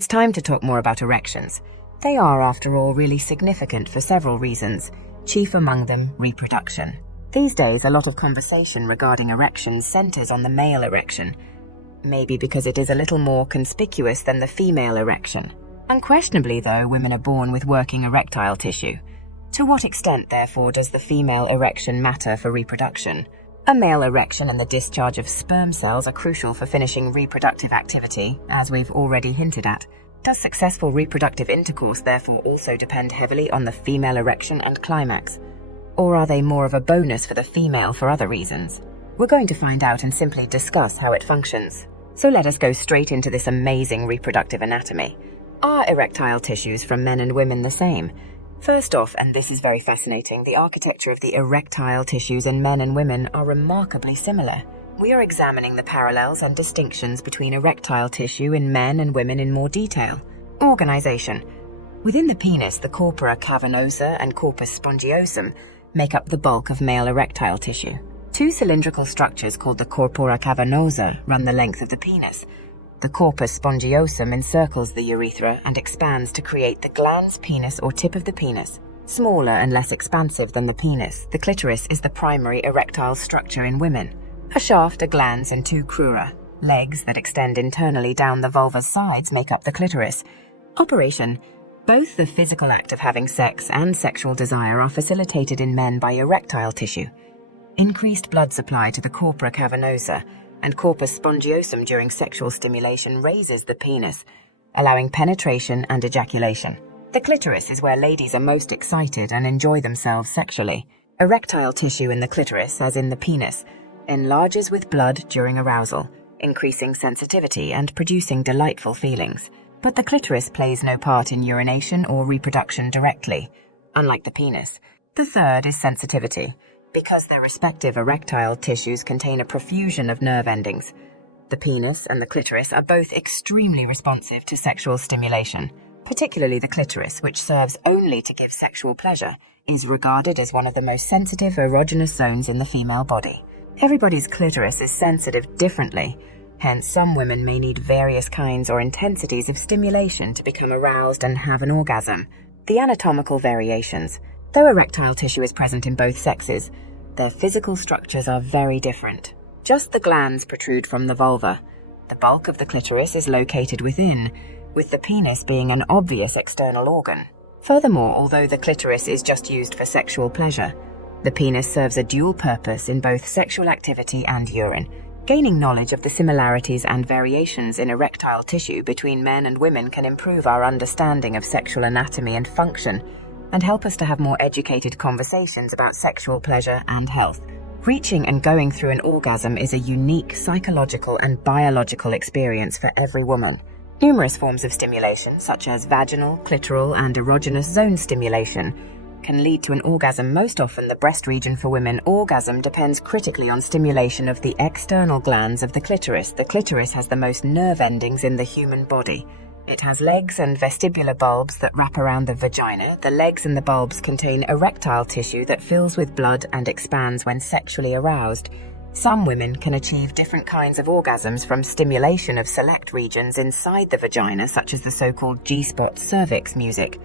It's time to talk more about erections. They are, after all, really significant for several reasons, chief among them reproduction. These days, a lot of conversation regarding erections centers on the male erection, maybe because it is a little more conspicuous than the female erection. Unquestionably, though, women are born with working erectile tissue. To what extent, therefore, does the female erection matter for reproduction? A male erection and the discharge of sperm cells are crucial for finishing reproductive activity, as we've already hinted at. Does successful reproductive intercourse therefore also depend heavily on the female erection and climax? Or are they more of a bonus for the female for other reasons? We're going to find out and simply discuss how it functions. So let us go straight into this amazing reproductive anatomy. Are erectile tissues from men and women the same? First off, and this is very fascinating, the architecture of the erectile tissues in men and women are remarkably similar. We are examining the parallels and distinctions between erectile tissue in men and women in more detail. Organization. Within the penis, the corpora cavernosa and corpus spongiosum make up the bulk of male erectile tissue. Two cylindrical structures called the corpora cavernosa run the length of the penis. The corpus spongiosum encircles the urethra and expands to create the glans penis or tip of the penis. Smaller and less expansive than the penis, the clitoris is the primary erectile structure in women. A shaft, a glans, and two crura, legs that extend internally down the vulva's sides, make up the clitoris. Operation. Both the physical act of having sex and sexual desire are facilitated in men by erectile tissue. Increased blood supply to the corpora cavernosa and corpus spongiosum during sexual stimulation raises the penis, allowing penetration and ejaculation. The clitoris is where ladies are most excited and enjoy themselves sexually. Erectile tissue in the clitoris, as in the penis, enlarges with blood during arousal, increasing sensitivity and producing delightful feelings. But the clitoris plays no part in urination or reproduction directly, unlike the penis. The third is sensitivity. Because their respective erectile tissues contain a profusion of nerve endings, the penis and the clitoris are both extremely responsive to sexual stimulation. Particularly the clitoris, which serves only to give sexual pleasure, is regarded as one of the most sensitive erogenous zones in the female body. Everybody's clitoris is sensitive differently, hence some women may need various kinds or intensities of stimulation to become aroused and have an orgasm. The anatomical variations. Though erectile tissue is present in both sexes, their physical structures are very different. Just the glans protrude from the vulva. The bulk of the clitoris is located within, with the penis being an obvious external organ. Furthermore, although the clitoris is just used for sexual pleasure, the penis serves a dual purpose in both sexual activity and urine. Gaining knowledge of the similarities and variations in erectile tissue between men and women can improve our understanding of sexual anatomy and function, and help us to have more educated conversations about sexual pleasure and health. Reaching and going through an orgasm is a unique psychological and biological experience for every woman. Numerous forms of stimulation, such as vaginal, clitoral, and erogenous zone stimulation, can lead to an orgasm. Most often, the breast region for women orgasm depends critically on stimulation of the external glands of the clitoris. The clitoris has the most nerve endings in the human body. It has legs and vestibular bulbs that wrap around the vagina. The legs and the bulbs contain erectile tissue that fills with blood and expands when sexually aroused. Some women can achieve different kinds of orgasms from stimulation of select regions inside the vagina, such as the so-called G-spot cervix music,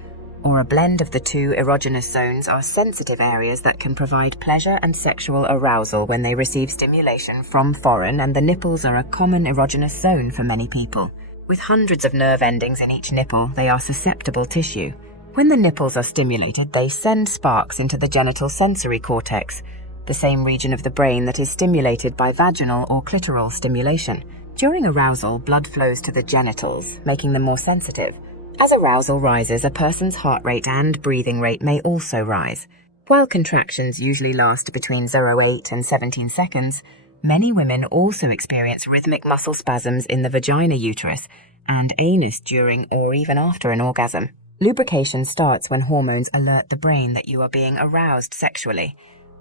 or a blend of the two erogenous zones are sensitive areas that can provide pleasure and sexual arousal when they receive stimulation from foreign, and the nipples are a common erogenous zone for many people. With hundreds of nerve endings in each nipple, they are susceptible tissue. When the nipples are stimulated, they send sparks into the genital sensory cortex, the same region of the brain that is stimulated by vaginal or clitoral stimulation. During arousal, blood flows to the genitals, making them more sensitive. As arousal rises, a person's heart rate and breathing rate may also rise. While contractions usually last between 0.8 and 17 seconds, many women also experience rhythmic muscle spasms in the vagina uterus and anus during or even after an orgasm. Lubrication starts when hormones alert the brain that you are being aroused sexually,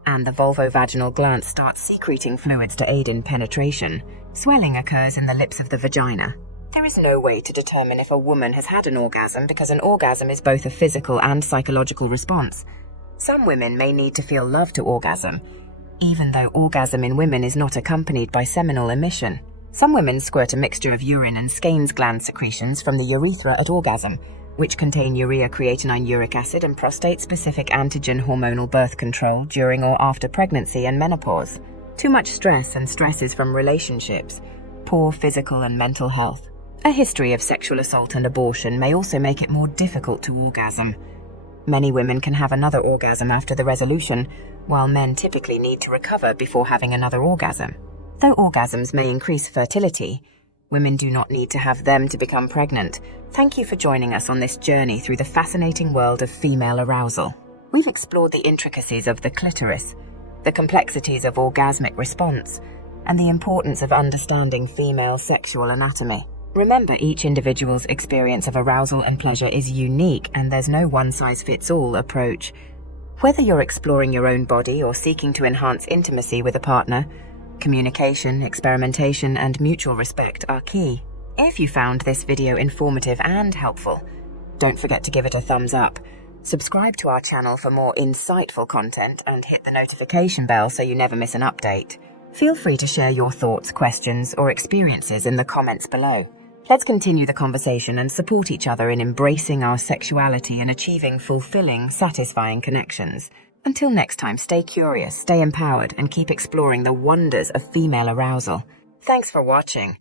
and the vulvovaginal gland starts secreting fluids to aid in penetration. Swelling occurs in the lips of the vagina. There is no way to determine if a woman has had an orgasm because an orgasm is both a physical and psychological response. Some women may need to feel love to orgasm, even though orgasm in women is not accompanied by seminal emission. Some women squirt a mixture of urine and Skene's gland secretions from the urethra at orgasm, which contain urea creatinine uric acid and prostate-specific antigen hormonal birth control during or after pregnancy and menopause. Too much stress and stresses from relationships, poor physical and mental health. A history of sexual assault and abortion may also make it more difficult to orgasm. Many women can have another orgasm after the resolution, while men typically need to recover before having another orgasm. Though orgasms may increase fertility, women do not need to have them to become pregnant. Thank you for joining us on this journey through the fascinating world of female arousal. We've explored the intricacies of the clitoris, the complexities of orgasmic response, and the importance of understanding female sexual anatomy. Remember, each individual's experience of arousal and pleasure is unique, and there's no one-size-fits-all approach. Whether you're exploring your own body or seeking to enhance intimacy with a partner, communication, experimentation, and mutual respect are key. If you found this video informative and helpful, don't forget to give it a thumbs up. Subscribe to our channel for more insightful content and hit the notification bell so you never miss an update. Feel free to share your thoughts, questions, or experiences in the comments below. Let's continue the conversation and support each other in embracing our sexuality and achieving fulfilling, satisfying connections. Until next time, stay curious, stay empowered, and keep exploring the wonders of female arousal. Thanks for watching.